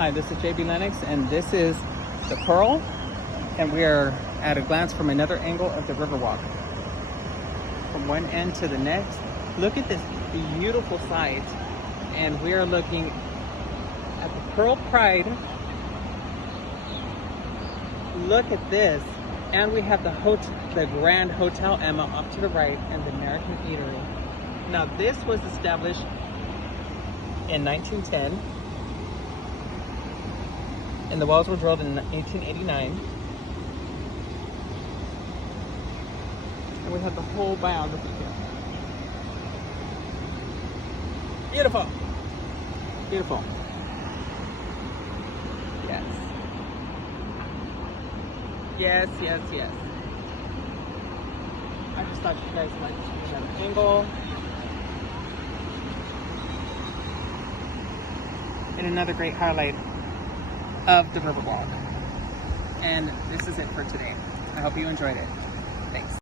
Hi, this is JB Lennox, and this is the Pearl, and we are at a glance from another angle of the Riverwalk. From one end to the next, look at this beautiful sight, and we are looking at the Pearl Pride. Look at this, and we have the Grand Hotel Emma off to the right, and the American Eatery. Now, this was established in 1910. And the wells were drilled in 1889. And we have the whole biography here. Beautiful. Beautiful. Yes. Yes, yes, yes. I just thought you guys might see another angle. And another great highlight of the Riverwalk. And this is it for today. I hope you enjoyed it. Thanks.